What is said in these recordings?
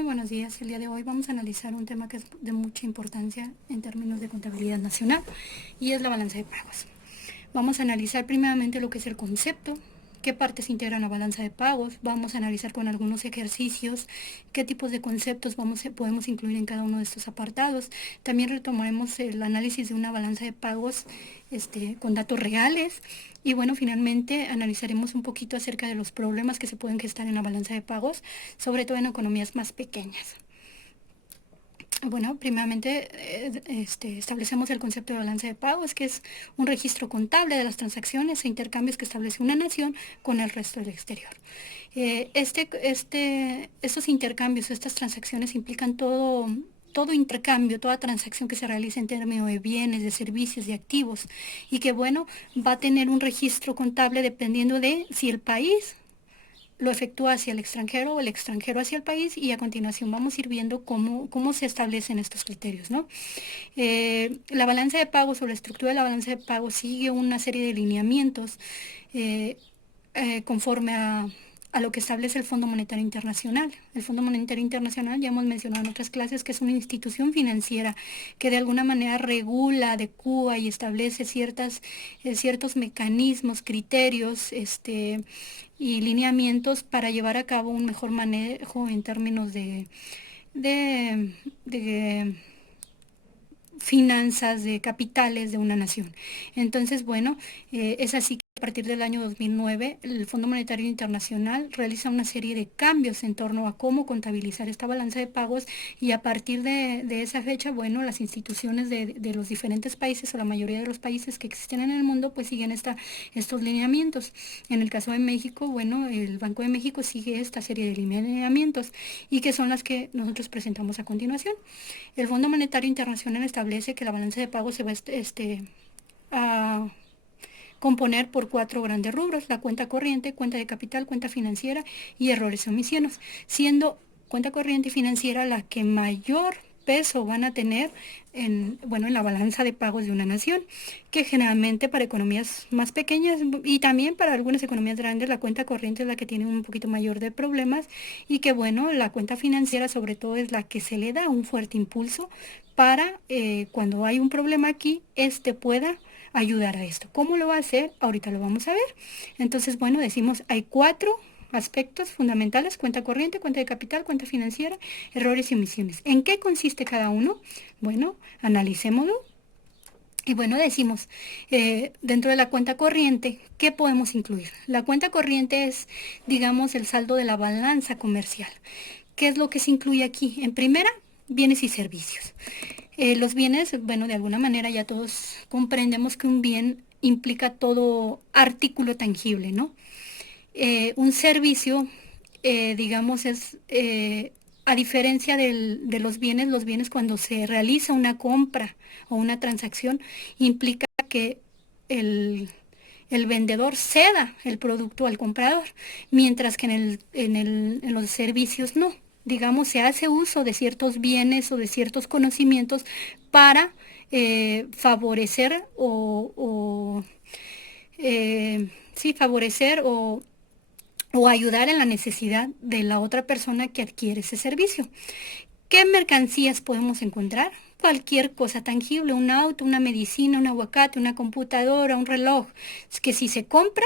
Muy buenos días. El día de hoy vamos a analizar un tema que es de mucha importancia en términos de contabilidad nacional y es la balanza de pagos. Vamos a analizar primeramente lo que es el concepto, qué partes integran la balanza de pagos, vamos a analizar con algunos ejercicios qué tipos de conceptos podemos incluir en cada uno de estos apartados. También retomaremos el análisis de una balanza de pagos con datos reales y bueno, finalmente analizaremos un poquito acerca de los problemas que se pueden gestar en la balanza de pagos, sobre todo en economías más pequeñas. Bueno, primeramente establecemos el concepto de balanza de pagos, que es un registro contable de las transacciones e intercambios que establece una nación con el resto del exterior. Estos intercambios, estas transacciones implican todo intercambio, toda transacción que se realiza en términos de bienes, de servicios, de activos, y que bueno, va a tener un registro contable dependiendo de si el país lo efectúa hacia el extranjero o el extranjero hacia el país, y a continuación vamos a ir viendo cómo se establecen estos criterios, ¿no? La balanza de pagos o la estructura de la balanza de pagos sigue una serie de lineamientos conforme a lo que establece el Fondo Monetario Internacional. El Fondo Monetario Internacional, ya hemos mencionado en otras clases, que es una institución financiera que de alguna manera regula, adecúa y establece ciertos mecanismos, criterios y lineamientos para llevar a cabo un mejor manejo en términos de finanzas, de capitales de una nación. Entonces, bueno, es así que a partir del año 2009, el Fondo Monetario Internacional realiza una serie de cambios en torno a cómo contabilizar esta balanza de pagos, y a partir de esa fecha, bueno, las instituciones de los diferentes países o la mayoría de los países que existen en el mundo pues siguen estos lineamientos. En el caso de México, bueno, el Banco de México sigue esta serie de lineamientos y que son las que nosotros presentamos a continuación. El Fondo Monetario Internacional establece que la balanza de pagos se va a componer por 4 grandes rubros: la cuenta corriente, cuenta de capital, cuenta financiera y errores y omisiones, siendo cuenta corriente y financiera la que mayor peso van a tener en la balanza de pagos de una nación, que generalmente para economías más pequeñas y también para algunas economías grandes la cuenta corriente es la que tiene un poquito mayor de problemas, y que bueno, la cuenta financiera sobre todo es la que se le da un fuerte impulso para cuando hay un problema aquí, pueda ayudar a esto. ¿Cómo lo va a hacer? Ahorita lo vamos a ver. Entonces, bueno, decimos, hay 4 aspectos fundamentales: cuenta corriente, cuenta de capital, cuenta financiera, errores y omisiones. ¿En qué consiste cada uno? Bueno, analicémoslo. Y bueno, decimos, dentro de la cuenta corriente, ¿qué podemos incluir? La cuenta corriente es, digamos, el saldo de la balanza comercial. ¿Qué es lo que se incluye aquí? En primera, bienes y servicios. Los bienes, bueno, de alguna manera ya todos comprendemos que un bien implica todo artículo tangible, ¿no? Un servicio, digamos, a diferencia de los bienes cuando se realiza una compra o una transacción, implica que el, el vendedor ceda el producto al comprador, mientras que en los servicios no. Digamos, se hace uso de ciertos bienes o de ciertos conocimientos para favorecer sí, favorecer o ayudar en la necesidad de la otra persona que adquiere ese servicio. ¿Qué mercancías podemos encontrar? Cualquier cosa tangible: un auto, una medicina, un aguacate, una computadora, un reloj. Es que si se compra,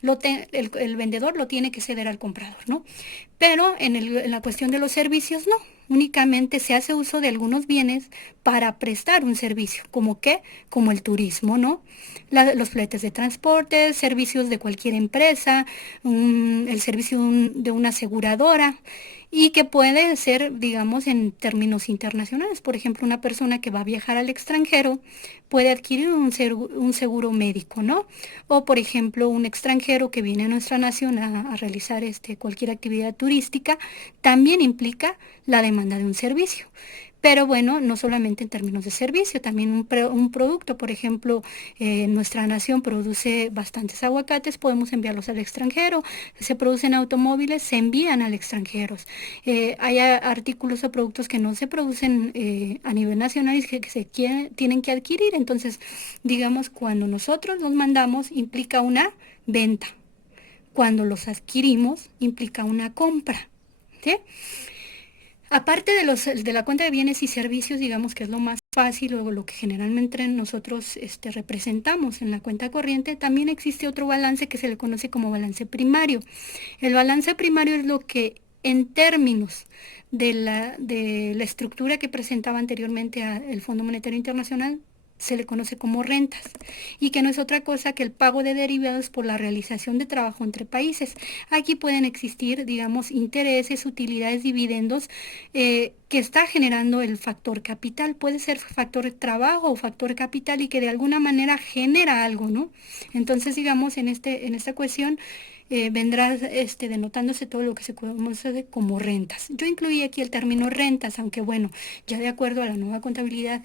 el vendedor lo tiene que ceder al comprador, ¿no? Pero en la cuestión de los servicios, no. Únicamente se hace uso de algunos bienes para prestar un servicio, como qué, como el turismo, ¿no? Los fletes de transporte, servicios de cualquier empresa, el servicio de una aseguradora, y que puede ser, digamos, en términos internacionales. Por ejemplo, una persona que va a viajar al extranjero puede adquirir un seguro médico, ¿no? O, por ejemplo, un extranjero que viene a nuestra nación a realizar cualquier actividad turística, también implica la demanda de un servicio. Pero bueno, no solamente en términos de servicio, también un producto. Por ejemplo, nuestra nación produce bastantes aguacates, podemos enviarlos al extranjero. Se producen automóviles, se envían al extranjero. Hay artículos o productos que no se producen a nivel nacional y que tienen que adquirir. Entonces, digamos, cuando nosotros los mandamos, implica una venta. Cuando los adquirimos, implica una compra, ¿sí? Aparte de la cuenta de bienes y servicios, digamos que es lo más fácil o lo que generalmente nosotros representamos en la cuenta corriente, también existe otro balance que se le conoce como balance primario. El balance primario es lo que en términos de la estructura que presentaba anteriormente el Fondo Monetario Internacional se le conoce como rentas y que no es otra cosa que el pago de derivados por la realización de trabajo entre países. Aquí pueden existir, digamos, intereses, utilidades, dividendos que está generando el factor capital. Puede ser factor trabajo o factor capital y que de alguna manera genera algo, ¿no? Entonces, digamos, en esta cuestión vendrá denotándose todo lo que se conoce como rentas. Yo incluí aquí el término rentas, aunque bueno, ya de acuerdo a la nueva contabilidad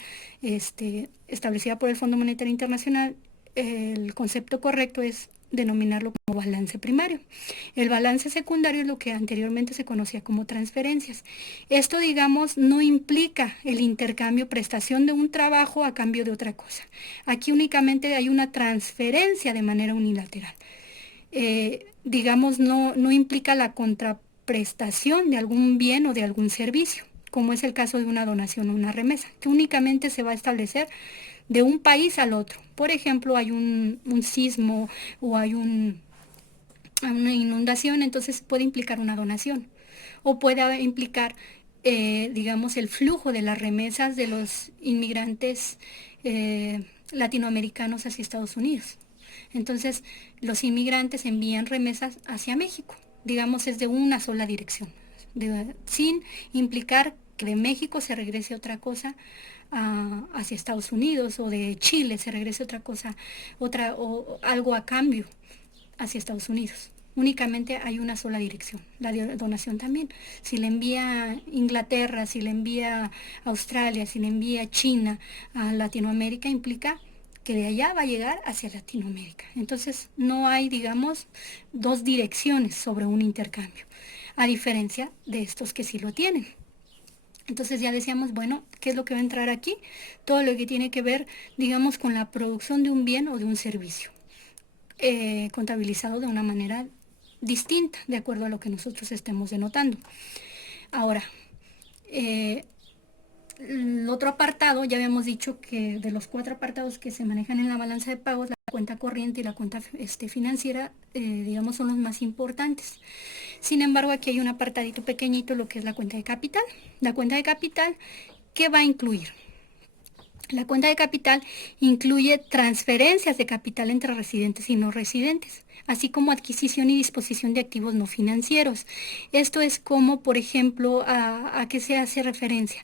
establecida por el Fondo Monetario Internacional, el concepto correcto es denominarlo como balance primario. El balance secundario es lo que anteriormente se conocía como transferencias. Esto, digamos, no implica el intercambio, prestación de un trabajo a cambio de otra cosa. Aquí únicamente hay una transferencia de manera unilateral. Digamos, no implica la contraprestación de algún bien o de algún servicio, como es el caso de una donación o una remesa, que únicamente se va a establecer de un país al otro. Por ejemplo, hay un sismo o hay una inundación, entonces puede implicar una donación o puede implicar, digamos, el flujo de las remesas de los inmigrantes latinoamericanos hacia Estados Unidos. Entonces, los inmigrantes envían remesas hacia México, digamos, es de una sola dirección, sin implicar que de México se regrese otra cosa hacia Estados Unidos o de Chile se regrese otra cosa, o algo a cambio hacia Estados Unidos. Únicamente hay una sola dirección, la donación también. Si le envía Inglaterra, si le envía Australia, si le envía China a Latinoamérica, implica que de allá va a llegar hacia Latinoamérica. Entonces no hay, digamos, dos direcciones sobre un intercambio, a diferencia de estos que sí lo tienen. Entonces ya decíamos, bueno, ¿qué es lo que va a entrar aquí? Todo lo que tiene que ver, digamos, con la producción de un bien o de un servicio, contabilizado de una manera distinta, de acuerdo a lo que nosotros estemos denotando. Ahora, el otro apartado, ya habíamos dicho que de los 4 apartados que se manejan en la balanza de pagos, la cuenta corriente y la cuenta financiera, digamos, son los más importantes. Sin embargo, aquí hay un apartadito pequeñito, lo que es la cuenta de capital. La cuenta de capital, ¿qué va a incluir? La cuenta de capital incluye transferencias de capital entre residentes y no residentes, así como adquisición y disposición de activos no financieros. Esto es como, por ejemplo, ¿a qué se hace referencia?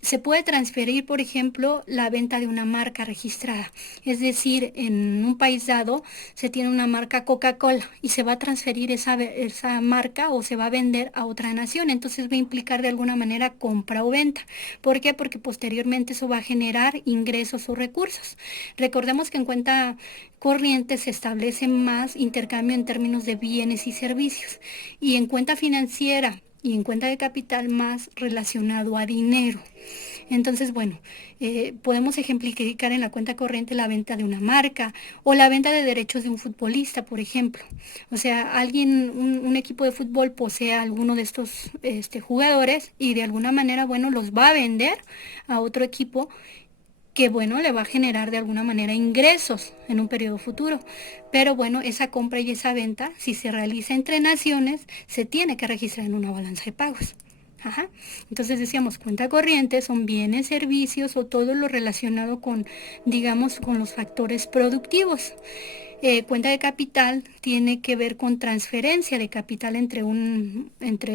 Se puede transferir, por ejemplo, la venta de una marca registrada. Es decir, en un país dado se tiene una marca Coca-Cola y se va a transferir esa marca o se va a vender a otra nación. Entonces va a implicar de alguna manera compra o venta. ¿Por qué? Porque posteriormente eso va a generar ingresos o recursos. Recordemos que en cuenta corriente se establece más intercambio en términos de bienes y servicios. Y en cuenta financiera y en cuenta de capital más relacionado a dinero. Entonces, bueno, podemos ejemplificar en la cuenta corriente la venta de una marca o la venta de derechos de un futbolista, por ejemplo. O sea, un equipo de fútbol posee a alguno de estos jugadores y de alguna manera, bueno, los va a vender a otro equipo que bueno, le va a generar de alguna manera ingresos en un periodo futuro. Pero bueno, esa compra y esa venta, si se realiza entre naciones, se tiene que registrar en una balanza de pagos. Ajá. Entonces decíamos, cuenta corriente son bienes, servicios o todo lo relacionado con, digamos, con los factores productivos. Cuenta de capital tiene que ver con transferencia de capital entre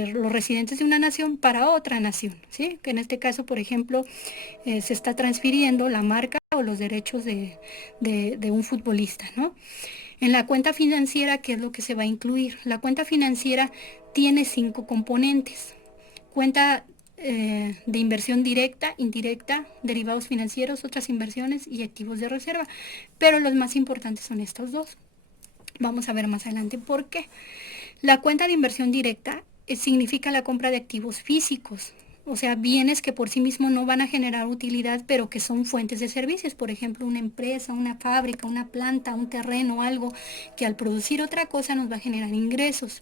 los residentes de una nación para otra nación, ¿sí? Que en este caso, por ejemplo, se está transfiriendo la marca o los derechos de un futbolista, ¿no? En la cuenta financiera, ¿qué es lo que se va a incluir? La cuenta financiera tiene 5 componentes. Cuenta de inversión directa, indirecta, derivados financieros, otras inversiones y activos de reserva. Pero los más importantes son estos dos. Vamos a ver más adelante por qué. La cuenta de inversión directa significa la compra de activos físicos, o sea, bienes que por sí mismos no van a generar utilidad, pero que son fuentes de servicios. Por ejemplo, una empresa, una fábrica, una planta, un terreno, algo que al producir otra cosa nos va a generar ingresos.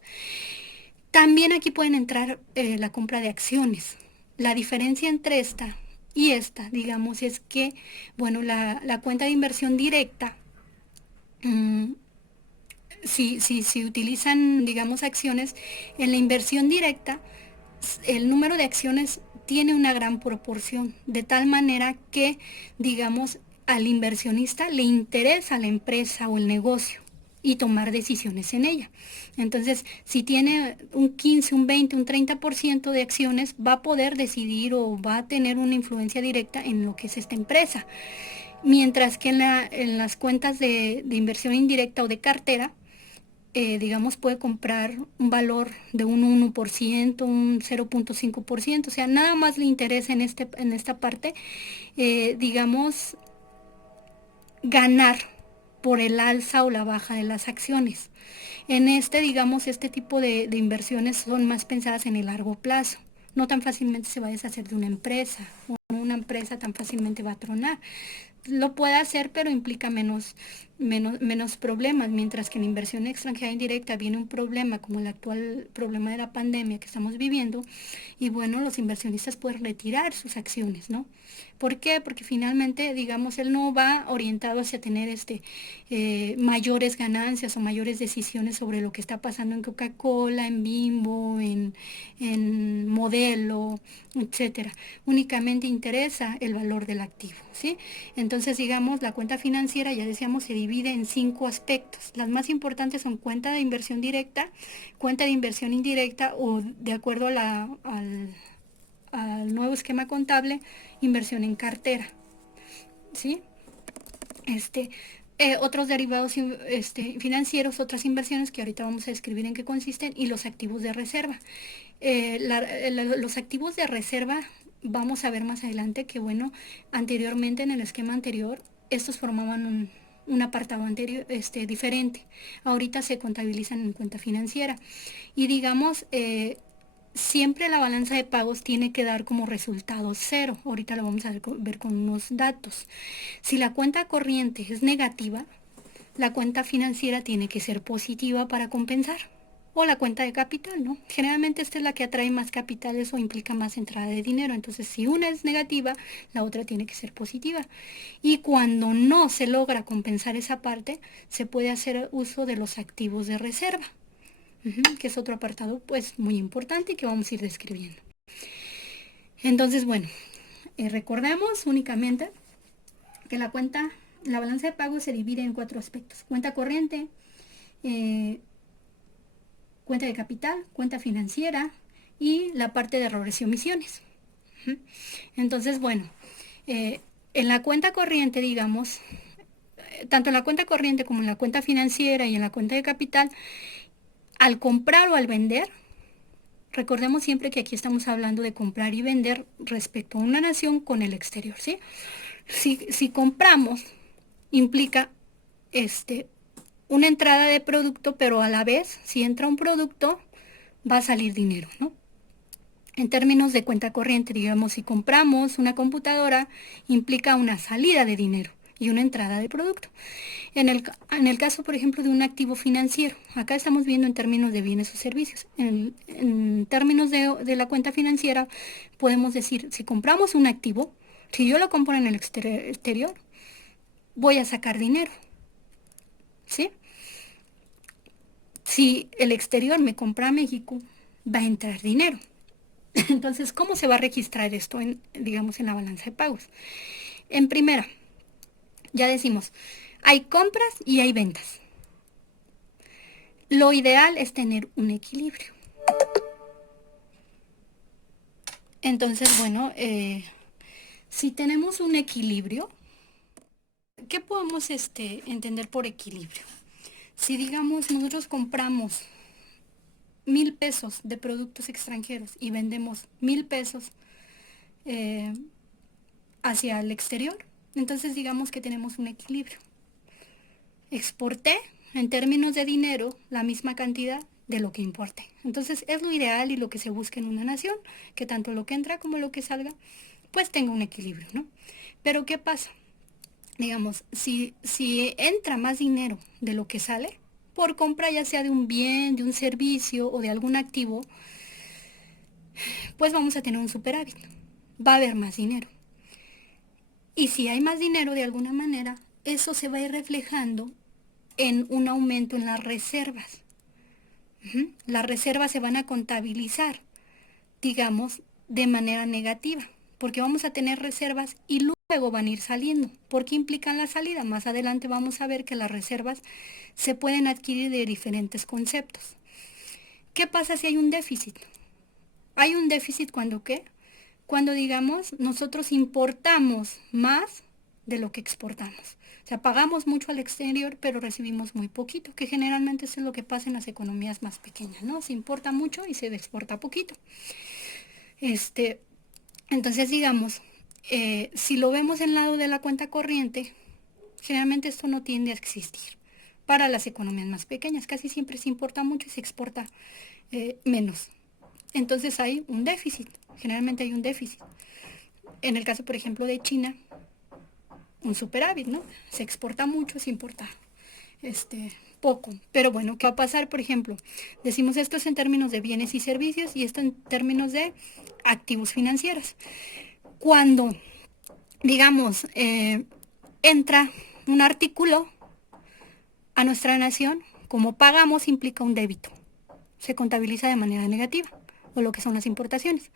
También aquí pueden entrar la compra de acciones. la diferencia entre esta y esta, digamos, es que, bueno, la cuenta de inversión directa, mm, si utilizan, digamos, acciones, en la inversión directa, el número de acciones tiene una gran proporción, de tal manera que, digamos, al inversionista le interesa la empresa o el negocio y tomar decisiones en ella. Entonces, si tiene un 15, un 20, un 30% de acciones, va a poder decidir o va a tener una influencia directa en lo que es esta empresa. Mientras que en las cuentas de inversión indirecta o de cartera, digamos, puede comprar un valor de un 1%, un 0.5%, o sea, nada más le interesa en esta parte, digamos, ganar por el alza o la baja de las acciones. En digamos, este tipo de inversiones son más pensadas en el largo plazo. No tan fácilmente se va a deshacer de una empresa, o una empresa tan fácilmente va a tronar. Lo puede hacer, pero implica menos problemas, mientras que en inversión extranjera indirecta viene un problema como el actual problema de la pandemia que estamos viviendo, y bueno, los inversionistas pueden retirar sus acciones, ¿no? ¿Por qué? Porque finalmente, digamos, él no va orientado hacia tener mayores ganancias o mayores decisiones sobre lo que está pasando en Coca-Cola, en Bimbo, en Modelo, etcétera. Únicamente interesa el valor del activo, ¿sí? Entonces, digamos, la cuenta financiera, ya decíamos, se divide en 5 aspectos. Las más importantes son cuenta de inversión directa, cuenta de inversión indirecta o, de acuerdo al nuevo esquema contable, inversión en cartera, ¿sí? Otros derivados financieros, otras inversiones que ahorita vamos a describir en qué consisten, y los activos de reserva. Los activos de reserva, vamos a ver más adelante que, bueno, anteriormente, en el esquema anterior, estos formaban un apartado anterior, diferente. Ahorita se contabilizan en cuenta financiera. Y digamos, siempre la balanza de pagos tiene que dar como resultado cero. Ahorita lo vamos a ver con unos datos. Si la cuenta corriente es negativa, la cuenta financiera tiene que ser positiva para compensar. O la cuenta de capital, ¿no? Generalmente esta es la que atrae más capitales o implica más entrada de dinero. Entonces, si una es negativa, la otra tiene que ser positiva. Y cuando no se logra compensar esa parte, se puede hacer uso de los activos de reserva, que es otro apartado pues muy importante y que vamos a ir describiendo. Entonces, bueno, recordemos únicamente que la balanza de pagos se divide en 4 aspectos: cuenta corriente, cuenta de capital, cuenta financiera y la parte de errores y omisiones. Entonces, bueno, en la cuenta corriente, digamos, tanto en la cuenta corriente como en la cuenta financiera y en la cuenta de capital, al comprar o al vender, recordemos siempre que aquí estamos hablando de comprar y vender respecto a una nación con el exterior, ¿sí? Si compramos, implica una entrada de producto, pero a la vez, si entra un producto, va a salir dinero, ¿no? En términos de cuenta corriente, digamos, si compramos una computadora, implica una salida de dinero y una entrada de producto. En el caso, por ejemplo, de un activo financiero, acá estamos viendo en términos de bienes o servicios. En términos de la cuenta financiera, podemos decir, si compramos un activo, si yo lo compro en el exterior, voy a sacar dinero, ¿sí? Si el exterior me compra a México, va a entrar dinero. Entonces, ¿cómo se va a registrar esto digamos, en la balanza de pagos? En primera, ya decimos, hay compras y hay ventas. Lo ideal es tener un equilibrio. Entonces, bueno, si tenemos un equilibrio, ¿qué podemos entender por equilibrio? Si, digamos, nosotros compramos 1,000 pesos de productos extranjeros y vendemos 1,000 pesos hacia el exterior, entonces digamos que tenemos un equilibrio. Exporté en términos de dinero la misma cantidad de lo que importe. Entonces es lo ideal y lo que se busca en una nación, que tanto lo que entra como lo que salga, pues tenga un equilibrio, ¿no? Pero ¿qué pasa? Digamos, si entra más dinero de lo que sale, por compra ya sea de un bien, de un servicio o de algún activo, pues vamos a tener un superávit. Va a haber más dinero. Y si hay más dinero de alguna manera, eso se va a ir reflejando en un aumento en las reservas. Las reservas se van a contabilizar, digamos, de manera negativa, porque vamos a tener reservas y luego van a ir saliendo. ¿Por qué implican la salida? Más adelante vamos a ver que las reservas se pueden adquirir de diferentes conceptos. ¿Qué pasa si hay un déficit? Hay un déficit cuando ¿qué? Cuando, digamos, nosotros importamos más de lo que exportamos. O sea, pagamos mucho al exterior, pero recibimos muy poquito, que generalmente eso es lo que pasa en las economías más pequeñas, ¿no? Se importa mucho y se exporta poquito. Este, entonces, digamos, si lo vemos en el lado de la cuenta corriente, generalmente esto no tiende a existir para las economías más pequeñas. Casi siempre se importa mucho y se exporta menos. Entonces hay un déficit, generalmente hay un déficit. En el caso, por ejemplo, de China, un superávit, ¿no? Se exporta mucho, se importa poco. Pero bueno, ¿qué va a pasar? Por ejemplo, decimos esto es en términos de bienes y servicios y esto en términos de activos financieros. Cuando, digamos, entra un artículo a nuestra nación, como pagamos implica un débito. Se contabiliza de manera negativa, o lo que son las importaciones.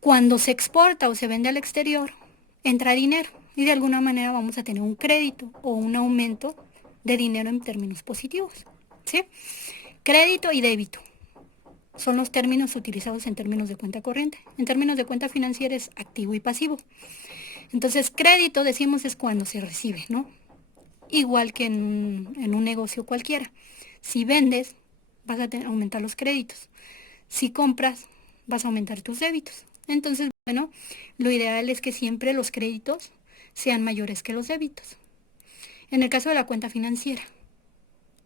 Cuando se exporta o se vende al exterior, entra dinero y de alguna manera vamos a tener un crédito o un aumento de dinero en términos positivos. ¿Sí? Crédito y débito son los términos utilizados en términos de cuenta corriente. En términos de cuenta financiera es activo y pasivo. Entonces, crédito, decimos, es cuando se recibe, ¿no? Igual que en un negocio cualquiera. Si vendes, vas a aumentar los créditos. Si compras, vas a aumentar tus débitos. Entonces, bueno, lo ideal es que siempre los créditos sean mayores que los débitos. En el caso de la cuenta financiera,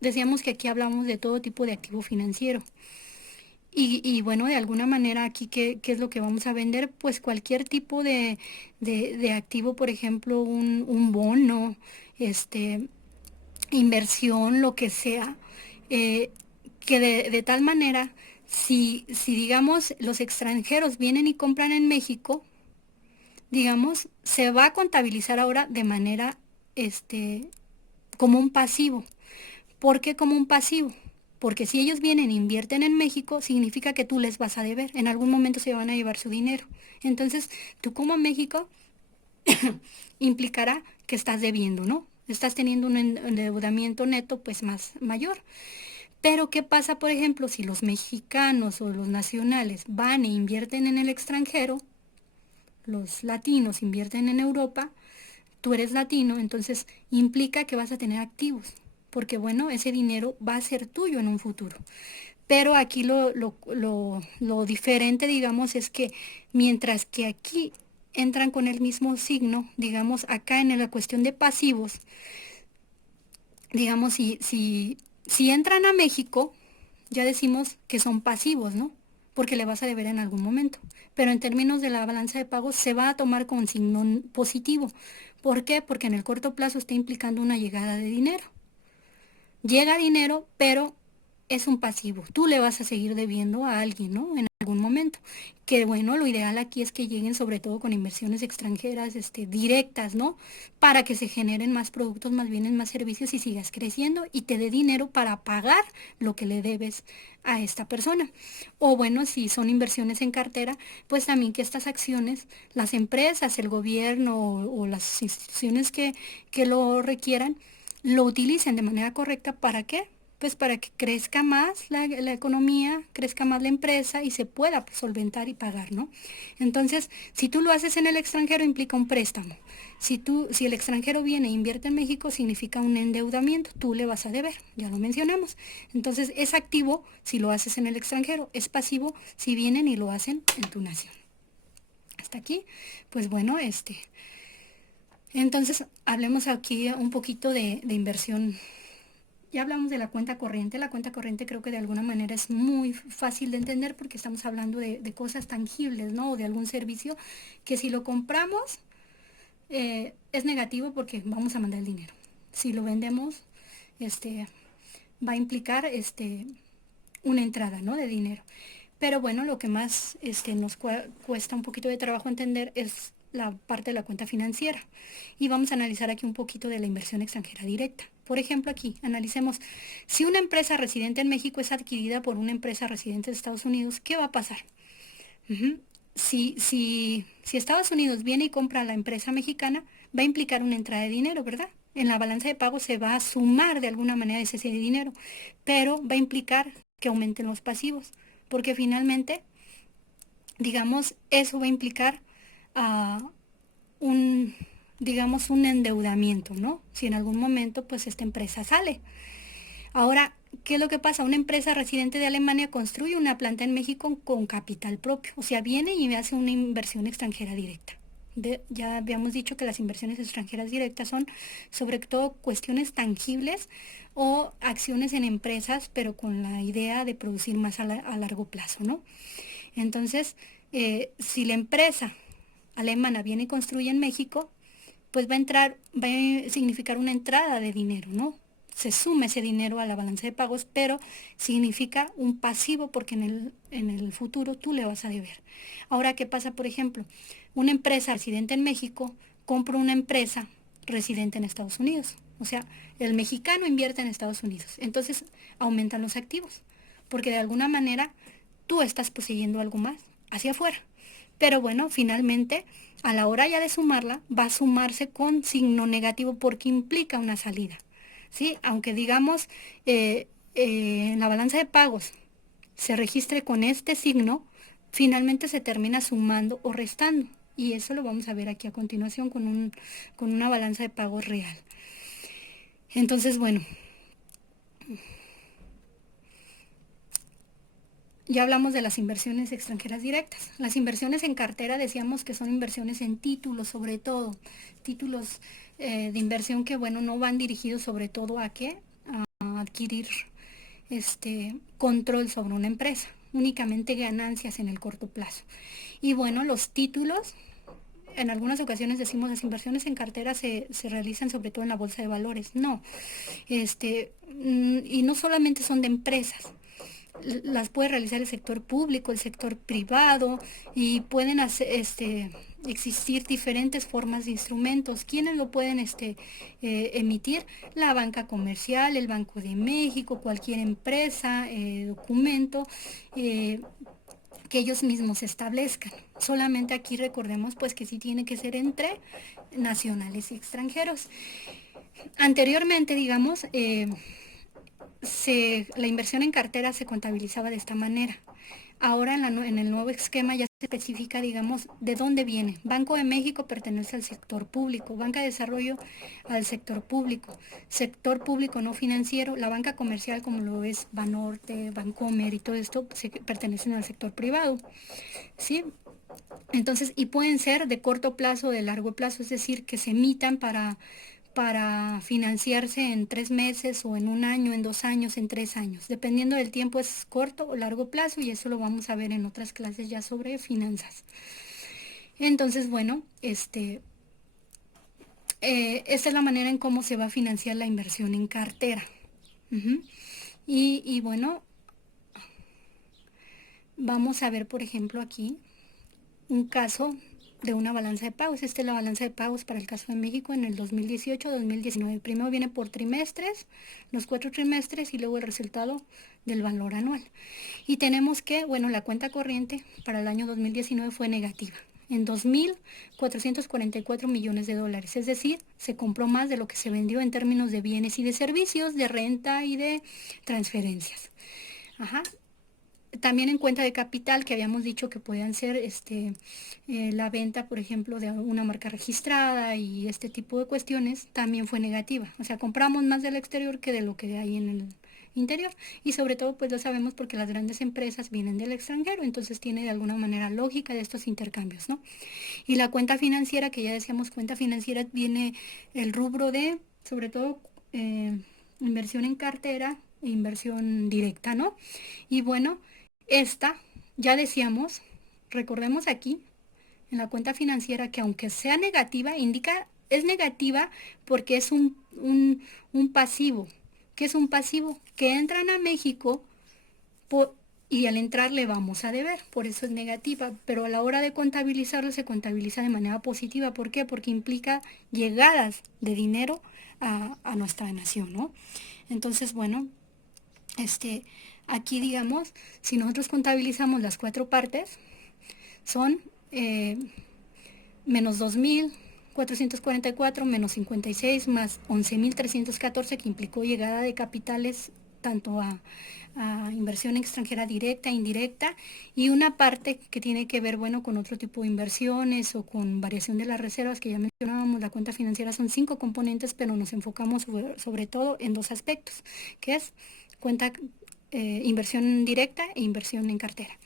decíamos que aquí hablamos de todo tipo de activo financiero. Y bueno, de alguna manera aquí, ¿qué es lo que vamos a vender? Pues cualquier tipo de activo, por ejemplo, un bono, inversión, lo que sea, eh, que de tal manera, si digamos los extranjeros vienen y compran en México, digamos, se va a contabilizar ahora de manera, como un pasivo. ¿Por qué como un pasivo? Porque si ellos vienen e invierten en México, significa que tú les vas a deber. En algún momento se van a llevar su dinero. Entonces, tú como México implicará que estás debiendo, ¿no? Estás teniendo un endeudamiento neto pues más mayor. Pero ¿qué pasa, por ejemplo, si los mexicanos o los nacionales van e invierten en el extranjero? Los latinos invierten en Europa, tú eres latino, entonces implica que vas a tener activos, porque bueno, ese dinero va a ser tuyo en un futuro. Pero aquí lo diferente, digamos, es que mientras que aquí entran con el mismo signo, digamos, acá en la cuestión de pasivos, digamos, si entran a México, ya decimos que son pasivos, ¿no? Porque le vas a deber en algún momento. Pero en términos de la balanza de pagos se va a tomar con signo positivo. ¿Por qué? Porque en el corto plazo está implicando una llegada de dinero. Llega dinero, pero es un pasivo. Tú le vas a seguir debiendo a alguien, ¿no? En algún momento. Que bueno, lo ideal aquí es que lleguen sobre todo con inversiones extranjeras, directas, ¿no? Para que se generen más productos, más bienes, más servicios y sigas creciendo y te dé dinero para pagar lo que le debes a esta persona. O bueno, si son inversiones en cartera, pues también que estas acciones, las empresas, el gobierno o las instituciones que lo requieran, lo utilicen de manera correcta. ¿Para qué? Pues para que crezca más la economía, crezca más la empresa y se pueda pues, solventar y pagar, ¿no? Entonces, si tú lo haces en el extranjero, implica un préstamo. Si el extranjero viene e invierte en México, significa un endeudamiento, tú le vas a deber, ya lo mencionamos. Entonces, es activo si lo haces en el extranjero, es pasivo si vienen y lo hacen en tu nación. Hasta aquí, pues bueno, entonces hablemos aquí un poquito de inversión. Ya hablamos de la cuenta corriente. La cuenta corriente creo que de alguna manera es muy fácil de entender porque estamos hablando de cosas tangibles, ¿no? O de algún servicio que si lo compramos es negativo porque vamos a mandar el dinero. Si lo vendemos, va a implicar una entrada, ¿no? De dinero. Pero bueno, lo que más nos cuesta un poquito de trabajo entender es la parte de la cuenta financiera. Y vamos a analizar aquí un poquito de la inversión extranjera directa. Por ejemplo, aquí analicemos, si una empresa residente en México es adquirida por una empresa residente de Estados Unidos, ¿qué va a pasar? Ujú. Si Estados Unidos viene y compra a la empresa mexicana, va a implicar una entrada de dinero, ¿verdad? En la balanza de pago se va a sumar de alguna manera ese dinero, pero va a implicar que aumenten los pasivos, porque finalmente, digamos, eso va a implicar uh, un, digamos, un endeudamiento, ¿no? Si en algún momento, pues, esta empresa sale. Ahora, ¿qué es lo que pasa? Una empresa residente de Alemania construye una planta en México con capital propio, o sea, viene y hace una inversión extranjera directa. Ya habíamos dicho que las inversiones extranjeras directas son sobre todo cuestiones tangibles o acciones en empresas, pero con la idea de producir más a largo plazo, ¿no? Entonces, si la empresa alemana viene y construye en México, pues va a significar una entrada de dinero, ¿no? Se suma ese dinero a la balanza de pagos, pero significa un pasivo porque en el futuro tú le vas a deber. Ahora, ¿qué pasa? Por ejemplo, una empresa residente en México compra una empresa residente en Estados Unidos. O sea, el mexicano invierte en Estados Unidos. Entonces, aumentan los activos, porque de alguna manera tú estás poseyendo algo más hacia afuera. Pero bueno, finalmente, a la hora ya de sumarla, va a sumarse con signo negativo porque implica una salida. ¿Sí? Aunque digamos, en la balanza de pagos se registre con este signo, finalmente se termina sumando o restando. Y eso lo vamos a ver aquí a continuación con una balanza de pagos real. Entonces, bueno, ya hablamos de las inversiones extranjeras directas. Las inversiones en cartera decíamos que son inversiones en títulos, sobre todo. Títulos de inversión que, bueno, no van dirigidos sobre todo a qué, a adquirir control sobre una empresa, únicamente ganancias en el corto plazo. Y bueno, los títulos, en algunas ocasiones decimos las inversiones en cartera se realizan sobre todo en la bolsa de valores. No, y no solamente son de empresas, las puede realizar el sector público, el sector privado y pueden existir diferentes formas de instrumentos. ¿Quiénes lo pueden emitir? La banca comercial, el Banco de México, cualquier empresa, documento. Que ellos mismos establezcan. Solamente aquí recordemos pues que sí tiene que ser entre nacionales y extranjeros. Anteriormente, digamos, la inversión en cartera se contabilizaba de esta manera. Ahora en el nuevo esquema ya se especifica, digamos, de dónde viene. Banco de México pertenece al sector público, Banca de Desarrollo al sector público no financiero, la banca comercial como lo es Banorte, Bancomer y todo esto pertenecen al sector privado, ¿sí? Entonces, y pueden ser de corto plazo o de largo plazo, es decir, que se emitan para financiarse en 3 meses o en un año, en 2 años, en 3 años. Dependiendo del tiempo es corto o largo plazo y eso lo vamos a ver en otras clases ya sobre finanzas. Entonces, bueno, esta es la manera en cómo se va a financiar la inversión en cartera. Uh-huh. Y bueno, vamos a ver, por ejemplo, aquí un caso de una balanza de pagos. Esta es la balanza de pagos para el caso de México en el 2018-2019. Primero viene por trimestres, los 4 trimestres y luego el resultado del valor anual. Y tenemos que, bueno, la cuenta corriente para el año 2019 fue negativa, en 2.444 millones de dólares. Es decir, se compró más de lo que se vendió en términos de bienes y de servicios, de renta y de transferencias. Ajá. También en cuenta de capital, que habíamos dicho que podían ser la venta, por ejemplo, de una marca registrada y este tipo de cuestiones, también fue negativa. O sea, compramos más del exterior que de lo que hay en el interior. Y sobre todo, pues lo sabemos porque las grandes empresas vienen del extranjero, entonces tiene de alguna manera lógica de estos intercambios, ¿no? Y la cuenta financiera, que ya decíamos, cuenta financiera, viene el rubro de, sobre todo, inversión en cartera e inversión directa, ¿no? Y bueno, esta, ya decíamos, recordemos aquí, en la cuenta financiera, que aunque sea negativa, es negativa porque es un pasivo. ¿Qué es un pasivo? Que entran a México y al entrar le vamos a deber, por eso es negativa, pero a la hora de contabilizarlo se contabiliza de manera positiva. ¿Por qué? Porque implica llegadas de dinero a nuestra nación, ¿no? Entonces, bueno, aquí digamos, si nosotros contabilizamos las cuatro partes, son menos 2.444 menos 56 más 11.314, que implicó llegada de capitales tanto a inversión extranjera directa e indirecta, y una parte que tiene que ver, bueno, con otro tipo de inversiones o con variación de las reservas que ya mencionábamos. La cuenta financiera son 5 componentes, pero nos enfocamos sobre todo en 2 aspectos, que es cuenta inversión directa e inversión en cartera.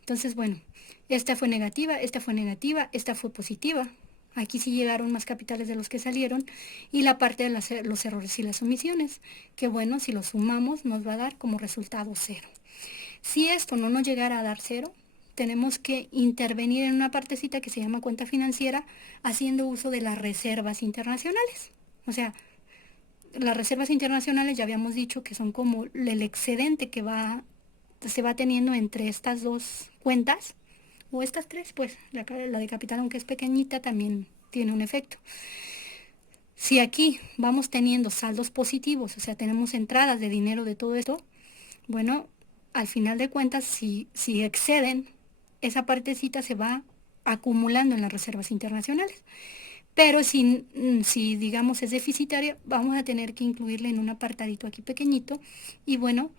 Entonces, bueno, esta fue negativa, esta fue negativa, esta fue positiva. Aquí sí llegaron más capitales de los que salieron. Y la parte de los errores y las omisiones, que bueno, si los sumamos nos va a dar como resultado 0. Si esto no nos llegara a dar 0, tenemos que intervenir en una partecita que se llama cuenta financiera, haciendo uso de las reservas internacionales. O sea, las reservas internacionales ya habíamos dicho que son como el excedente que se va teniendo entre estas 2 cuentas, o estas 3, pues la de capital, aunque es pequeñita, también tiene un efecto. Si aquí vamos teniendo saldos positivos, o sea, tenemos entradas de dinero de todo esto, bueno, al final de cuentas, si exceden, esa partecita se va acumulando en las reservas internacionales. Pero si digamos es deficitario, vamos a tener que incluirle en un apartadito aquí pequeñito, y bueno,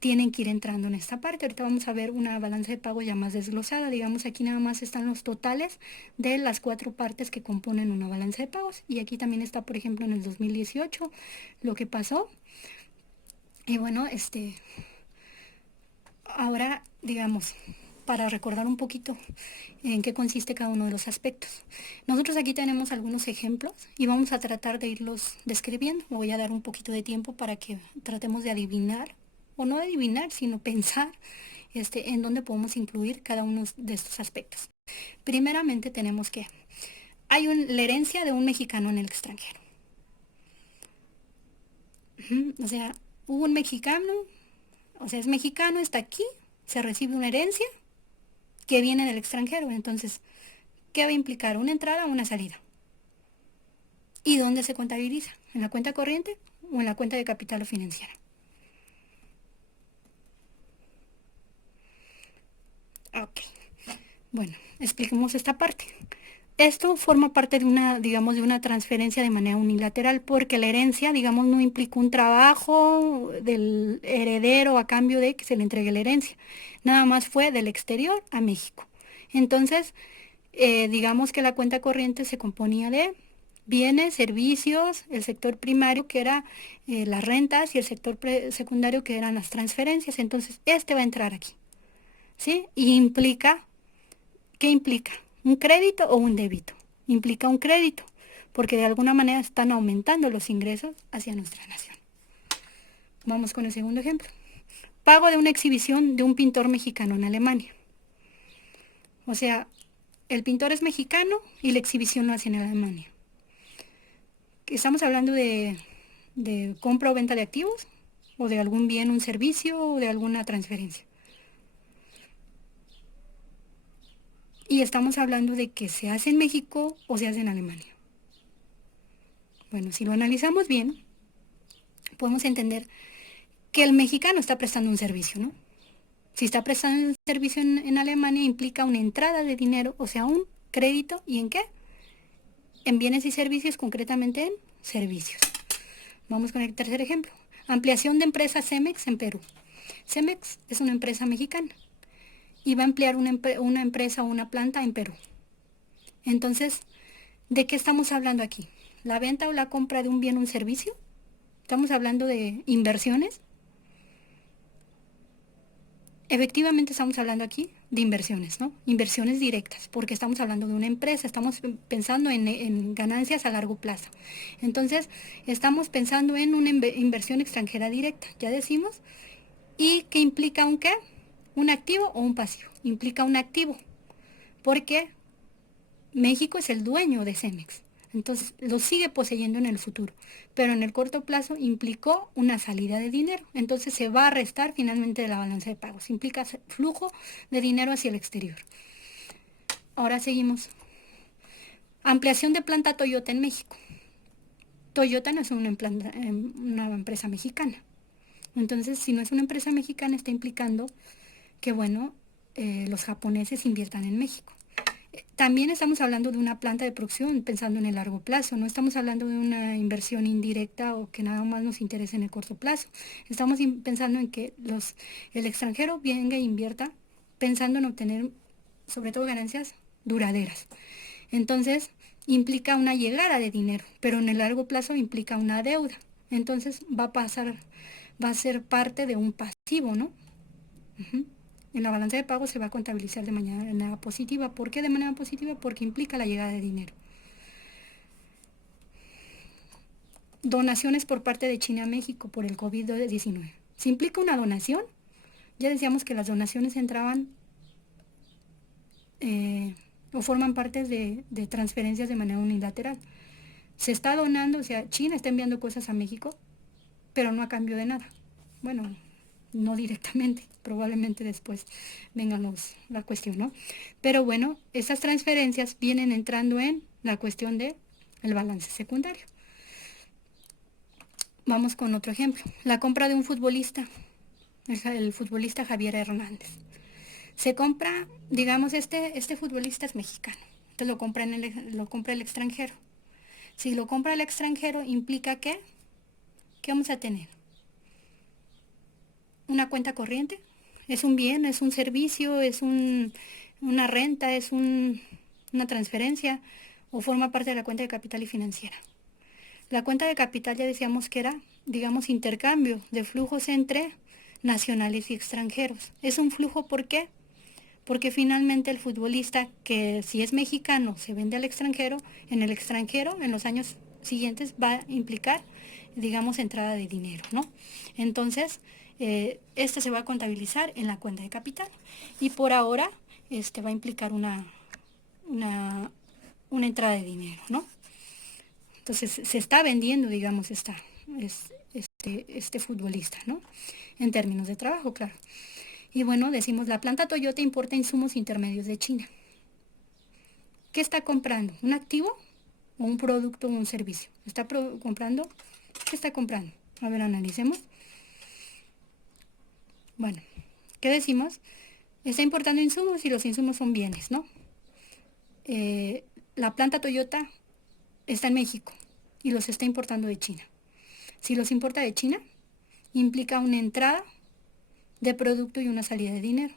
tienen que ir entrando en esta parte. Ahorita vamos a ver una balanza de pago ya más desglosada. Digamos, aquí nada más están los totales de las 4 partes que componen una balanza de pagos, y aquí también está, por ejemplo, en el 2018 lo que pasó. Y bueno, ahora digamos, para recordar un poquito en qué consiste cada uno de los aspectos. Nosotros aquí tenemos algunos ejemplos y vamos a tratar de irlos describiendo. Me voy a dar un poquito de tiempo para que tratemos de adivinar, o no adivinar, sino pensar en dónde podemos incluir cada uno de estos aspectos. Primeramente tenemos que hay la herencia de un mexicano en el extranjero. O sea, hubo un mexicano, o sea, es mexicano, está aquí, se recibe una herencia que viene del extranjero. Entonces, ¿qué va a implicar? ¿Una entrada o una salida? ¿Y dónde se contabiliza? ¿En la cuenta corriente o en la cuenta de capital o financiera? Ok. Bueno, expliquemos esta parte. Esto forma parte de una, digamos, de una transferencia de manera unilateral, porque la herencia, digamos, no implica un trabajo del heredero a cambio de que se le entregue la herencia. Nada más fue del exterior a México. Entonces, digamos que la cuenta corriente se componía de bienes, servicios, el sector primario, que era las rentas, y el sector secundario, que eran las transferencias. Entonces, va a entrar aquí, ¿sí? Y implica, ¿qué implica? ¿Un crédito o un débito? Implica un crédito, porque de alguna manera están aumentando los ingresos hacia nuestra nación. Vamos con el segundo ejemplo. Pago de una exhibición de un pintor mexicano en Alemania. O sea, el pintor es mexicano y la exhibición lo hace en Alemania. Estamos hablando de compra o venta de activos, o de algún bien, un servicio, o de alguna transferencia. Y estamos hablando de que se hace en México o se hace en Alemania. Bueno, si lo analizamos bien, podemos entender que el mexicano está prestando un servicio, ¿no? Si está prestando un servicio en Alemania, implica una entrada de dinero, o sea, un crédito. ¿Y en qué? En bienes y servicios, concretamente en servicios. Vamos con el tercer ejemplo. Ampliación de empresa Cemex en Perú. Cemex es una empresa mexicana y va a ampliar una empresa o una planta en Perú. Entonces, ¿de qué estamos hablando aquí? ¿La venta o la compra de un bien o un servicio? ¿Estamos hablando de inversiones? Efectivamente estamos hablando aquí de inversiones, ¿no? Inversiones directas, porque estamos hablando de una empresa, estamos pensando en ganancias a largo plazo. Entonces, estamos pensando en una inversión extranjera directa, ya decimos. ¿Y qué implica un qué? ¿Un activo o un pasivo? Implica un activo, porque México es el dueño de Cemex. Entonces lo sigue poseyendo en el futuro, pero en el corto plazo implicó una salida de dinero. Entonces se va a restar finalmente de la balanza de pagos. Implica flujo de dinero hacia el exterior. Ahora seguimos. Ampliación de planta Toyota en México. Toyota no es una empresa mexicana. Entonces, si no es una empresa mexicana, está implicando que, bueno, los japoneses inviertan en México. También estamos hablando de una planta de producción pensando en el largo plazo, no estamos hablando de una inversión indirecta o que nada más nos interese en el corto plazo. Estamos pensando en que el extranjero venga e invierta pensando en obtener sobre todo ganancias duraderas. Entonces, implica una llegada de dinero, pero en el largo plazo implica una deuda. Entonces, va a ser parte de un pasivo, ¿no? Uh-huh. En la balanza de pagos se va a contabilizar de manera positiva. ¿Por qué de manera positiva? Porque implica la llegada de dinero. Donaciones por parte de China a México por el COVID-19. Si implica una donación, ya decíamos que las donaciones entraban o forman parte de transferencias de manera unilateral. Se está donando, o sea, China está enviando cosas a México, pero no a cambio de nada. Bueno, no directamente, probablemente después venga la cuestión, ¿no? Pero bueno, esas transferencias vienen entrando en la cuestión de el balance secundario. Vamos con otro ejemplo. La compra de un futbolista, el futbolista Javier Hernández. Se compra, digamos, este futbolista es mexicano, entonces lo compra el extranjero. Si lo compra el extranjero, implica que, ¿qué vamos a tener? Una cuenta corriente, es un bien, es un servicio, es una renta, es una transferencia o forma parte de la cuenta de capital y financiera. La cuenta de capital ya decíamos que era, digamos, intercambio de flujos entre nacionales y extranjeros. Es un flujo, ¿por qué? Porque finalmente el futbolista, que si es mexicano, se vende al extranjero, en el extranjero, en los años siguientes, va a implicar, digamos, entrada de dinero, ¿no? Entonces, este se va a contabilizar en la cuenta de capital. Y por ahora, va a implicar una entrada de dinero, ¿no? Entonces, se está vendiendo, digamos, este futbolista, ¿no? En términos de trabajo, claro. Y bueno, decimos, la planta Toyota importa insumos intermedios de China. ¿Qué está comprando? ¿Un activo o un producto o un servicio? ¿Está comprando? ¿Qué está comprando? A ver, analicemos. Bueno, ¿qué decimos? Está importando insumos y los insumos son bienes, ¿no? La planta Toyota está en México y los está importando de China. Si los importa de China, implica una entrada de producto y una salida de dinero.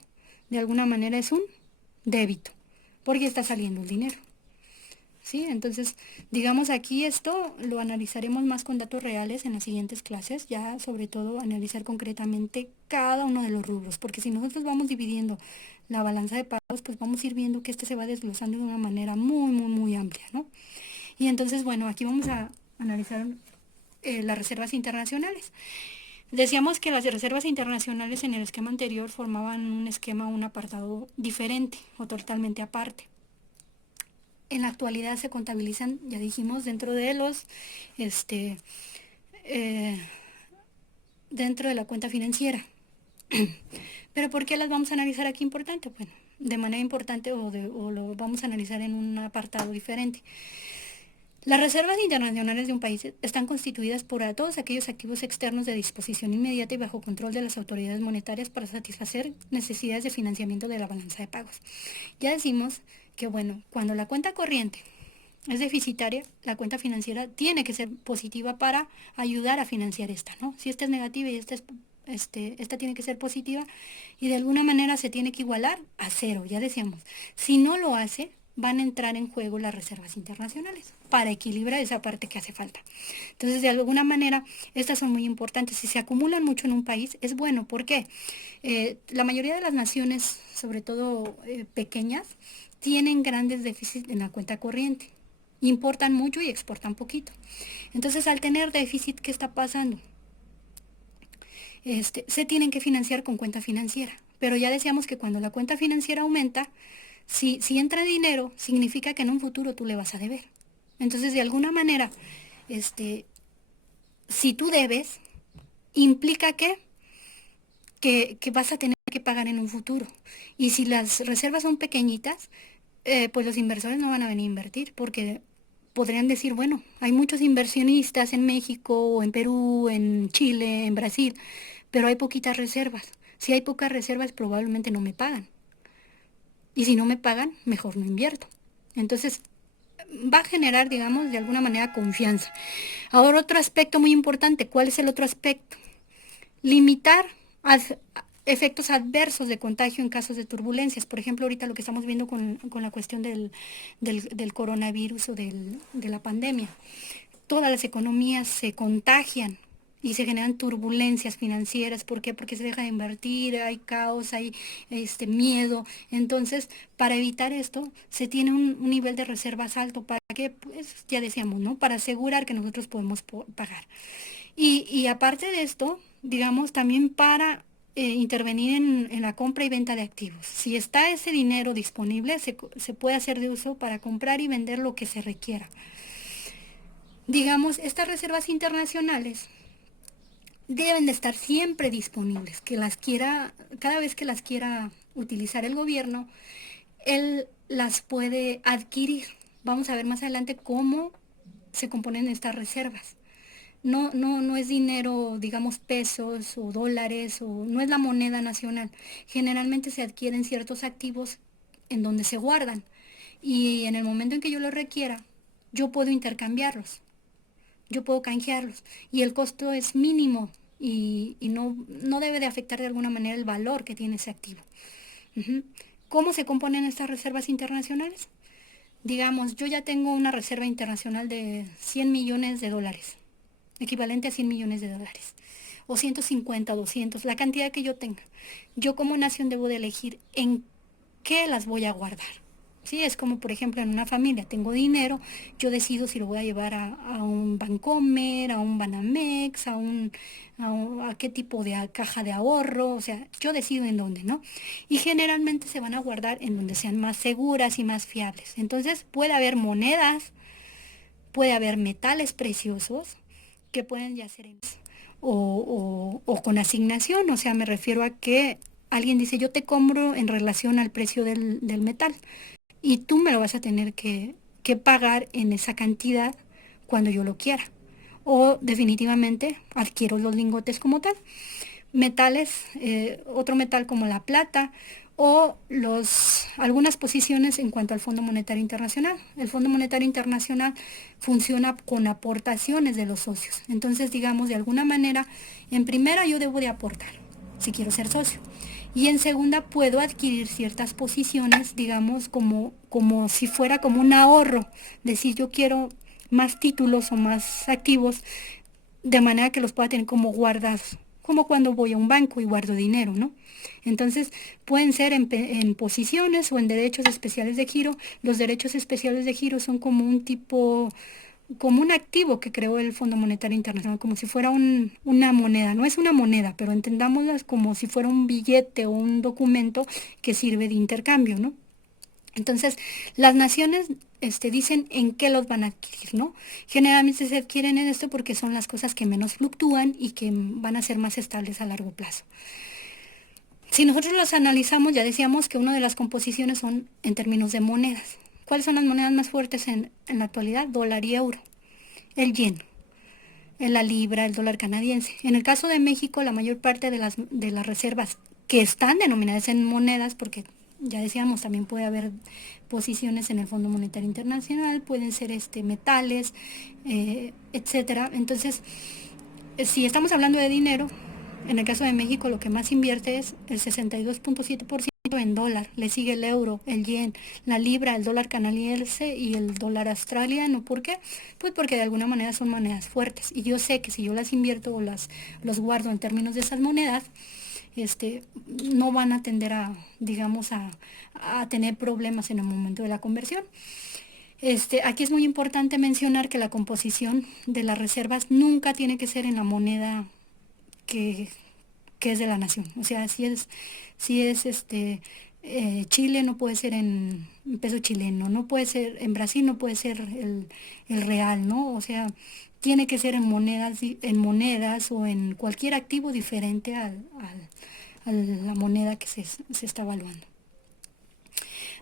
De alguna manera es un débito, porque está saliendo el dinero. ¿Sí? Entonces, digamos aquí esto lo analizaremos más con datos reales en las siguientes clases, ya sobre todo analizar concretamente cada uno de los rubros, porque si nosotros vamos dividiendo la balanza de pagos, pues vamos a ir viendo que se va desglosando de una manera muy, muy, muy amplia, ¿no? Y entonces, bueno, aquí vamos a analizar las reservas internacionales. Decíamos que las reservas internacionales en el esquema anterior formaban un apartado diferente o totalmente aparte. En la actualidad se contabilizan, ya dijimos, dentro de dentro de la cuenta financiera. Pero ¿por qué las vamos a analizar aquí importante? Bueno, de manera importante o lo vamos a analizar en un apartado diferente. Las reservas internacionales de un país están constituidas por todos aquellos activos externos de disposición inmediata y bajo control de las autoridades monetarias para satisfacer necesidades de financiamiento de la balanza de pagos. Ya decimos que, bueno, cuando la cuenta corriente es deficitaria, la cuenta financiera tiene que ser positiva para ayudar a financiar esta, ¿no? Si esta es negativa y esta tiene que ser positiva y de alguna manera se tiene que igualar a cero, ya decíamos. Si no lo hace, van a entrar en juego las reservas internacionales para equilibrar esa parte que hace falta. Entonces, de alguna manera, estas son muy importantes. Si se acumulan mucho en un país, es bueno. ¿Por qué? La mayoría de las naciones, sobre todo pequeñas, tienen grandes déficits en la cuenta corriente. Importan mucho y exportan poquito. Entonces, al tener déficit, ¿qué está pasando? Se tienen que financiar con cuenta financiera. Pero ya decíamos que cuando la cuenta financiera aumenta, si entra dinero, significa que en un futuro tú le vas a deber. Entonces, de alguna manera, este, si tú debes, implica que vas a tener que pagar en un futuro. Y si las reservas son pequeñitas, pues los inversores no van a venir a invertir porque podrían decir, bueno, hay muchos inversionistas en México, o en Perú, en Chile, en Brasil, pero hay poquitas reservas. Si hay pocas reservas, probablemente no me pagan. Y si no me pagan, mejor no invierto. Entonces, va a generar, digamos, de alguna manera confianza. Ahora, otro aspecto muy importante, ¿cuál es el otro aspecto? Limitar efectos adversos de contagio en casos de turbulencias. Por ejemplo, ahorita lo que estamos viendo con la cuestión del coronavirus o de la pandemia. Todas las economías se contagian y se generan turbulencias financieras. ¿Por qué? Porque se deja de invertir, hay caos, hay miedo. Entonces, para evitar esto, se tiene un nivel de reservas alto para que, pues, ya decíamos, ¿no? Para asegurar que nosotros podemos pagar. Y aparte de esto, digamos, también para intervenir en la compra y venta de activos. Si está ese dinero disponible, se puede hacer de uso para comprar y vender lo que se requiera. Digamos, estas reservas internacionales deben de estar siempre disponibles, que las quiera, cada vez que las quiera utilizar el gobierno, él las puede adquirir. Vamos a ver más adelante cómo se componen estas reservas. No es dinero, digamos, pesos o dólares, o no es la moneda nacional. Generalmente se adquieren ciertos activos en donde se guardan y en el momento en que yo los requiera, yo puedo intercambiarlos, yo puedo canjearlos y el costo es mínimo y no debe de afectar de alguna manera el valor que tiene ese activo. Ujú. ¿Cómo se componen estas reservas internacionales? Digamos, yo ya tengo una reserva internacional de 100 millones de dólares, equivalente a 100 millones de dólares, o 150, 200, la cantidad que yo tenga. Yo como nación debo de elegir en qué las voy a guardar. Sí, es como por ejemplo en una familia, tengo dinero, yo decido si lo voy a llevar a un Bancomer, a un Banamex, a qué tipo de caja de ahorro, o sea, yo decido en dónde, ¿no? Y generalmente se van a guardar en donde sean más seguras y más fiables. Entonces puede haber monedas, puede haber metales preciosos que pueden ya ser o con asignación, o sea, me refiero a que alguien dice, yo te compro en relación al precio del metal y tú me lo vas a tener que pagar en esa cantidad cuando yo lo quiera. O definitivamente adquiero los lingotes como tal. Metales, otro metal como la plata o algunas posiciones en cuanto al Fondo Monetario Internacional. El Fondo Monetario Internacional funciona con aportaciones de los socios. Entonces, digamos, de alguna manera, en primera yo debo de aportar, si quiero ser socio. Y en segunda puedo adquirir ciertas posiciones, digamos, como si fuera como un ahorro. Decir, yo quiero más títulos o más activos, de manera que los pueda tener como guardados, como cuando voy a un banco y guardo dinero, ¿no? Entonces, pueden ser en posiciones o en derechos especiales de giro. Los derechos especiales de giro son como un tipo, como un activo que creó el Fondo Monetario Internacional, como si fuera una moneda. No es una moneda, pero entendámoslas como si fuera un billete o un documento que sirve de intercambio, ¿no? Entonces, las naciones dicen en qué los van a adquirir, ¿no? Generalmente se adquieren en esto porque son las cosas que menos fluctúan y que van a ser más estables a largo plazo. Si nosotros los analizamos, ya decíamos que una de las composiciones son en términos de monedas. ¿Cuáles son las monedas más fuertes en la actualidad? Dólar y euro. El yen, la libra, el dólar canadiense. En el caso de México, la mayor parte de las reservas que están denominadas en monedas, porque ya decíamos, también puede haber posiciones en el Fondo Monetario Internacional, pueden ser metales, etcétera. Entonces, si estamos hablando de dinero, en el caso de México lo que más invierte es el 62.7% en dólar, le sigue el euro, el yen, la libra, el dólar canadiense y el dólar australiano. ¿Por qué? Pues porque de alguna manera son monedas fuertes y yo sé que si yo las invierto o los guardo en términos de esas monedas, no van a tender digamos, a tener problemas en el momento de la conversión. Aquí es muy importante mencionar que la composición de las reservas nunca tiene que ser en la moneda que, que es de la nación. O sea, si es Chile no puede ser en peso chileno, no puede ser, en Brasil no puede ser el real, ¿no? O sea, tiene que ser en monedas, en monedas o en cualquier activo diferente a la moneda que se está evaluando.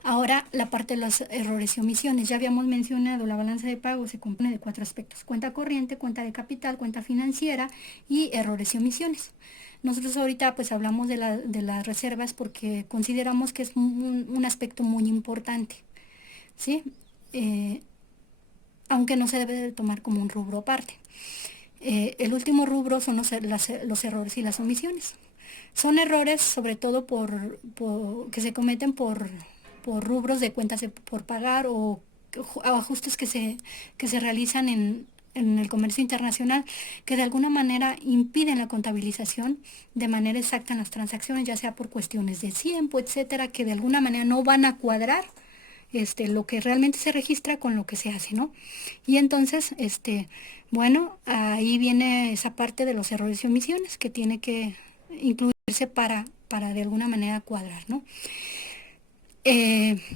Ahora, la parte de los errores y omisiones. Ya habíamos mencionado, la balanza de pago se compone de 4 aspectos: cuenta corriente, cuenta de capital, cuenta financiera y errores y omisiones. Nosotros ahorita pues hablamos de las reservas porque consideramos que es un aspecto muy importante, ¿sí? Eh, Aunque no se debe de tomar como un rubro aparte. El último rubro son los errores y las omisiones. Son errores sobre todo que se cometen por rubros de cuentas por pagar o ajustes que se realizan en el comercio internacional, que de alguna manera impiden la contabilización de manera exacta en las transacciones, ya sea por cuestiones de tiempo, etcétera, que de alguna manera no van a cuadrar lo que realmente se registra con lo que se hace, ¿no? Y entonces, bueno, ahí viene esa parte de los errores y omisiones que tiene que incluirse para de alguna manera cuadrar, ¿no?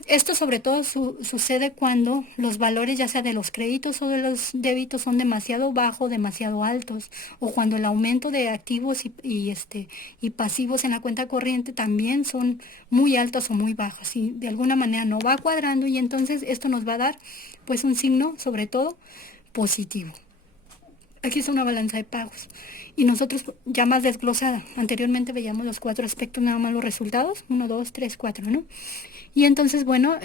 Esto sobre todo sucede cuando los valores ya sea de los créditos o de los débitos son demasiado bajos, demasiado altos, o cuando el aumento de activos y pasivos en la cuenta corriente también son muy altos o muy bajos y de alguna manera no va cuadrando, y entonces esto nos va a dar pues un signo sobre todo positivo. Aquí está una balanza de pagos y nosotros ya más desglosada. Anteriormente veíamos los 4 aspectos, nada más los resultados, 1, 2, 3, 4, ¿no? Y entonces, bueno,